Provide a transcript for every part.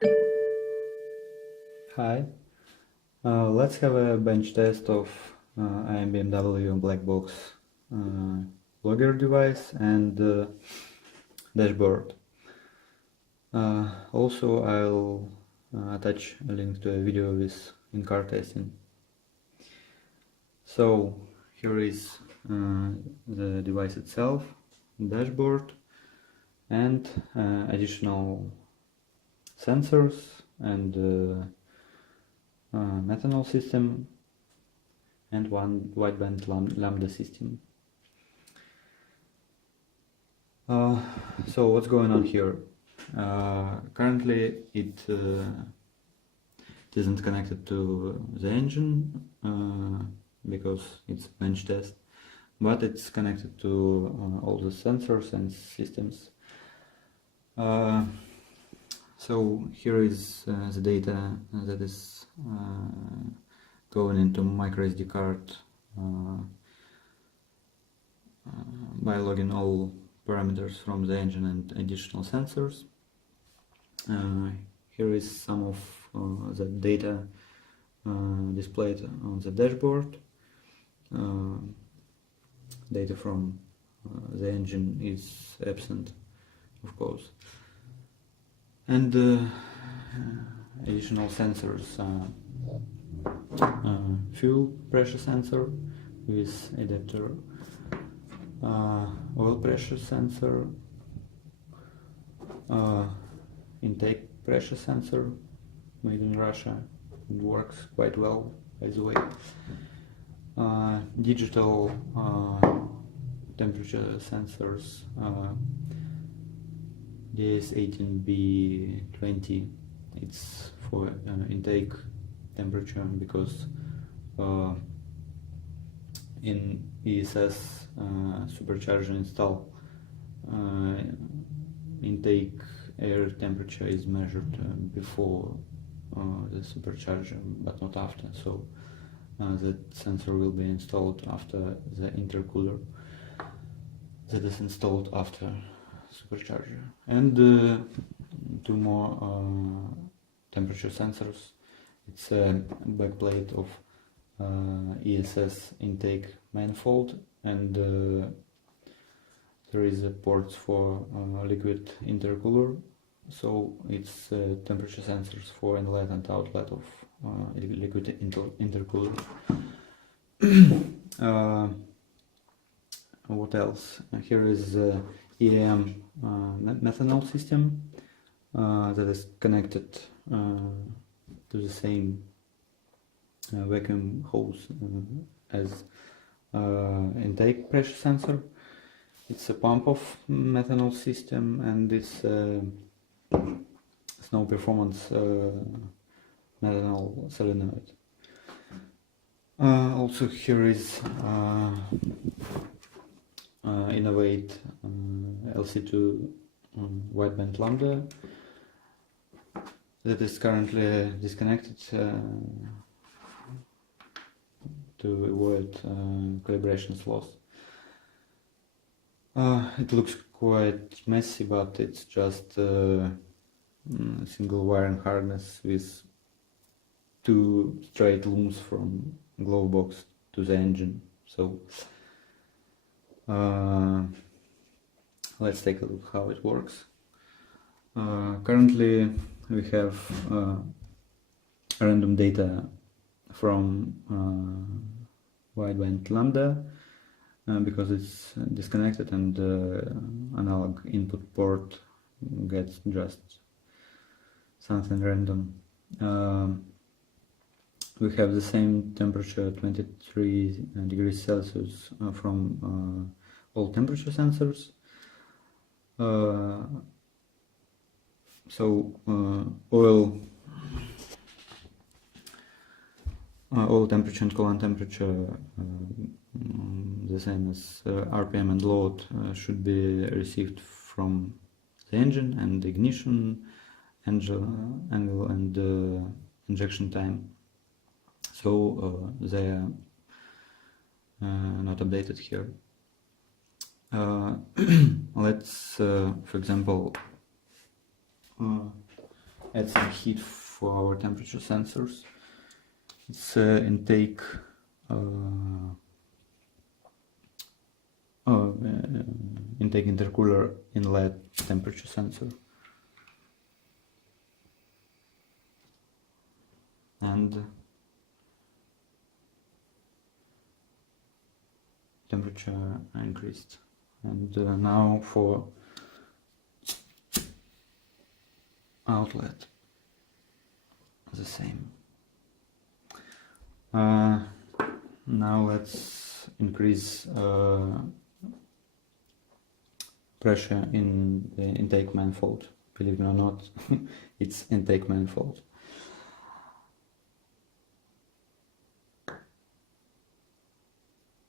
Hi, let's have a bench test of imBMW BlackBox logger device and dashboard. Also, I'll attach a link to a video with in-car testing. So here is the device itself, dashboard, and additional sensors and methanol system and one wideband lambda system. So what's going on here? Currently it isn't connected to the engine because it's bench test, but it's connected to all the sensors and systems. So here is the data that is going into micro SD card by logging all parameters from the engine and additional sensors. Here is some of the data displayed on the dashboard. Data from the engine is absent, of course. And additional sensors, fuel pressure sensor with adapter, oil pressure sensor, intake pressure sensor made in Russia. It works quite well, by the way. Digital temperature sensors, DS18B20, it's for intake temperature because in ESS supercharger install intake air temperature is measured before the supercharger but not after, so that sensor will be installed after the intercooler that is installed after supercharger. And two more temperature sensors. It's a backplate of ESS intake manifold, and there is a ports for liquid intercooler, so it's temperature sensors for inlet and outlet of liquid intercooler. What else? Here is EM methanol system that is connected to the same vacuum hose as intake pressure sensor. It's a pump of methanol system, and it's snow performance methanol solenoid. Also here is Innovate LC2 wideband lambda that is currently disconnected to avoid calibration loss. It looks quite messy, but it's just a single wiring harness with two straight looms from glove box to the engine. So let's take a look how it works. Currently we have random data from wideband lambda because it's disconnected, and analog input port gets just something random. We have the same temperature, 23 degrees Celsius, from all temperature sensors. Oil temperature and coolant temperature, the same as RPM and load, should be received from the engine, and ignition angle and injection time. So they are not updated here. Let's, for example, add some heat for our temperature sensors. It's intake intake intercooler inlet temperature sensor, and temperature increased. And now for outlet, the same. Now let's increase pressure in the intake manifold. Believe me or not, it's intake manifold.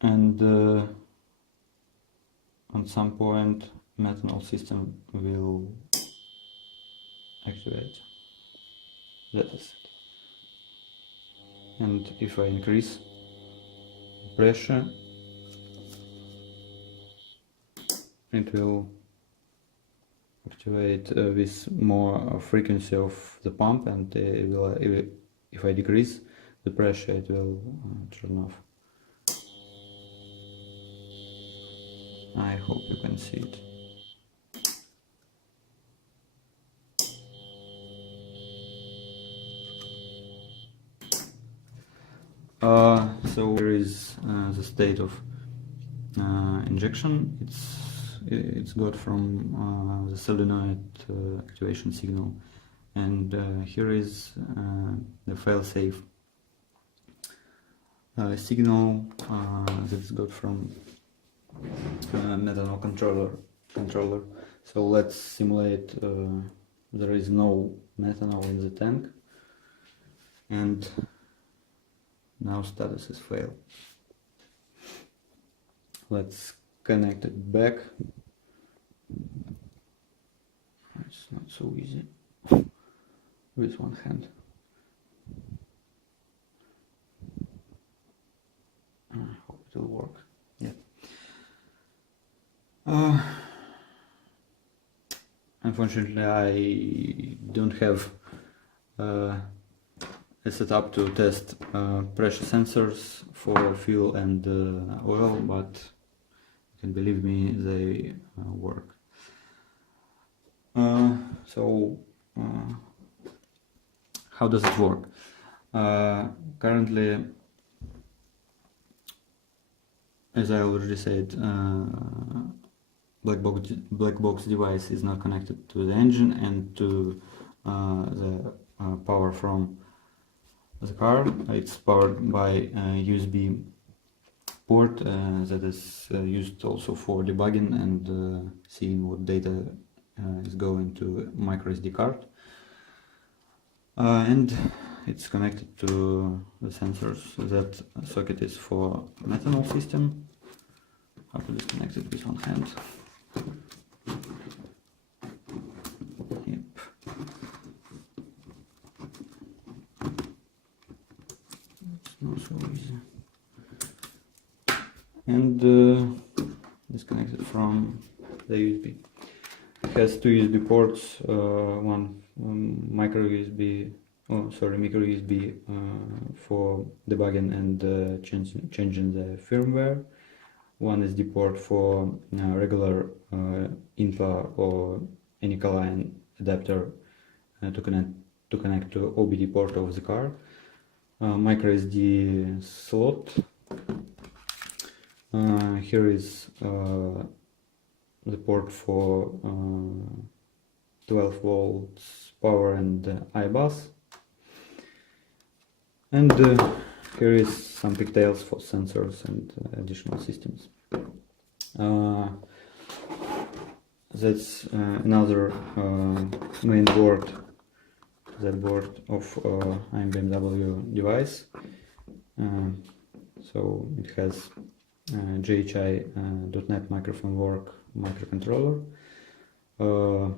And on some point methanol system will activate. That is it. And if I increase pressure, it will activate with more frequency of the pump, and it will, if I decrease the pressure, it will turn off. I hope you can see it. So here is the state of injection. It's got from the solenoid activation signal, and here is the failsafe signal that's got from Methanol controller. So let's simulate there is no methanol in the tank, and now status is fail. Let's connect it back. It's not so easy with one hand. I hope it will work. Yeah. Unfortunately, I don't have a setup to test pressure sensors for fuel and oil, but you can believe me, they work. So how does it work? Currently, as I already said, BlackBox device is not connected to the engine and to the power from the car. It's powered by a USB port that is used also for debugging and seeing what data is going to micro SD card. And it's connected to the sensors. That socket is for methanol system. How to disconnect it with one hand. Yep. It's not so easy. And disconnect it from the USB. It has two USB ports, one micro USB for debugging and changing the firmware. One SD port for regular INPA or any line adapter to connect to OBD port of the car. Micro SD slot. Here is the port for 12 volts power and iBus. And here is some pigtails for sensors and additional systems. That's another main board, that board of imBMW device. So it has JHI.NET microphone work microcontroller, a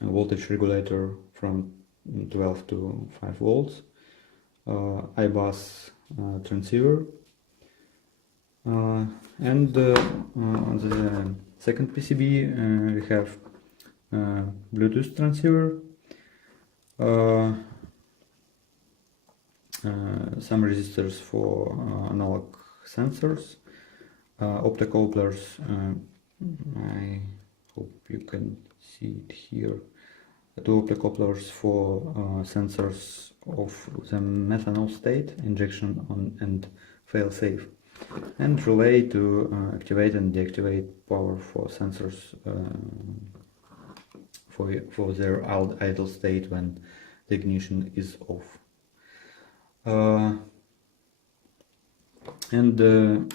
voltage regulator from 12 to 5 volts, iBus transceiver, and on the second PCB we have Bluetooth transceiver, some resistors for analog sensors, optocouplers. I hope you can see it here. Two optocouplers for sensors of the methanol state, injection on and failsafe, and relay to activate and deactivate power for sensors for their idle state when the ignition is off. And the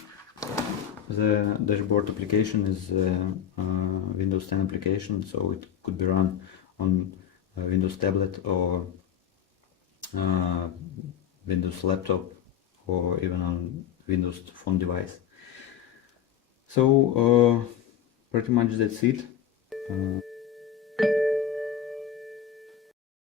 dashboard application is Windows 10 application, so it could be run on Windows tablet or Windows laptop or even on Windows phone device. So pretty much that's it.